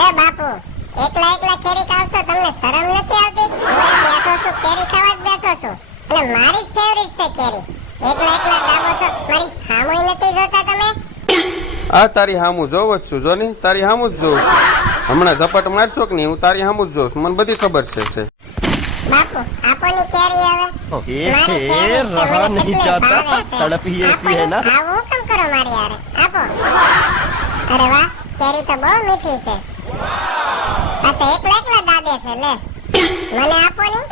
એ બાપુ, એકલા એકલા કેરી ખાવ છો, તમને શરમ નથી આવતી? હું બેઠો છું, કેરી ખાવા જ બેઠો છું, અને મારી જ ફેવરિટ છે કેરી. એકલા એકલા દાબો છો, મારી સામુય નથી જોતા તમે? આ તારી હામું જોવ જ છું, જો ને તારી હામું જ જોઉં છું. હમણાં ઝપટ મારશો કે નહીં, હું તારી હામું જ જોઉં છું, મને બધી ખબર છે. બાપુ, આપોની કેરી હવે. મારી ये favorite છે, रहा મને नहीं કેટલી जाता, ભાવે છે. तड़प ही ऐसी है ना। આવું હુકમ કરો મારી હારે, આપો. અરે વાહ, કેરી તો બહુ મીઠી છે. અચ્છા, એકલા એકલા દાબે છે, લે મને આપો ની.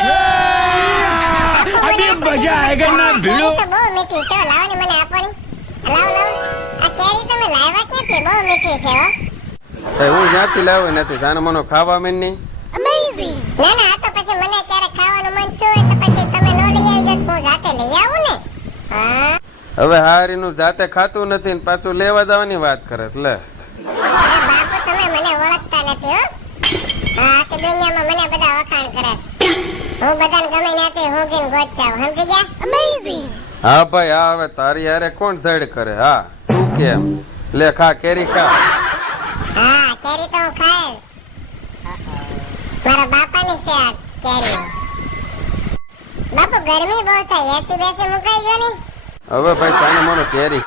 अभी मजा आएगा ना भिड़ो। કેરી તો બહુ મીઠી છે, લાવો ને મને આપો ની. લાવો લાવો, આ કેરી તમે લાવ્યા ક્યાંથી? બહુ મીઠી છે હો. હું જ્યાંથી લાવ્યો નથી, જાને મનો ખાવા મેં નહીં. ના ના, આ તો પછી મને ક્યારેક ખાવાનું મન થયું હોય તો પછી તમે ન લઈ આવી જાત, હું જાતે લઈ આવું ને. હા, હવે હારીનું જાતે ખાતું નથી ને પાછું લેવા જવાની વાત કરે છે, લે. અરે બાપુ, તમે મને ઓળખતા નથી હો. હા, આખી દુનિયામાં મને બધા વખાણ કરે છે. હું બધાને ગમે ત્યાંથી હોગીને ગોચાવ, સમજી ગયા? હા ભાઈ, હા, હવે તારી હારે કોણ ધડ કરે? હા, તું કેમ? લે ખા, કેરી ખા. હા, કેરી તો હું ખાઈશ. મારા બાપાની છે આ કેરી. બાપુ, ગરમી બહુ થાય, એસી બેસી મુકાઈ ગયો ને. હવે ભાઈ સાને મનો કેરી.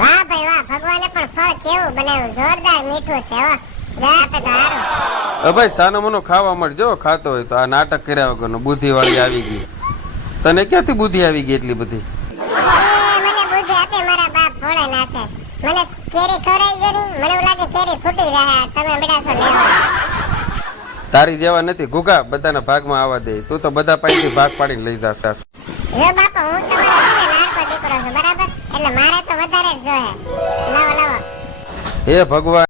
વાહ ભાઈ વાહ, ભગવાને પણ ફળ કેવું બનાવ્યું, જોરદાર મીઠું છે હો. જા આપે તો હારું. હવે ભાઈ સાને મનો ખાવા મળજો, ખાતો હોય તો. આ નાટક કર્યા વગરનો બુદ્ધિ વાળી આવી ગઈ. તને ક્યાંથી બુદ્ધિ આવી ગઈ એટલી બધી? મને બુદ્ધિ આપે મારા બાપ ભોળાનાથે. મને કેરી ખવડાવી ગયો ને, મને એવું લાગે કેરી ફૂટી રહ્યા, તમે બેઠા છો લેવા. તારી જેવા નથી ગુગા, બધાના ભાગમાં આવવા દે. તું તો બધા પાસેથી ભાગ પાડીને લઈ જશે. જો બાપા, હું તમારો છે ને લાડકો દીકરો છું, બરાબર? એટલે મારે તો વધારે જ જોઈએ. લાવો લાવો. હે ભગવાન.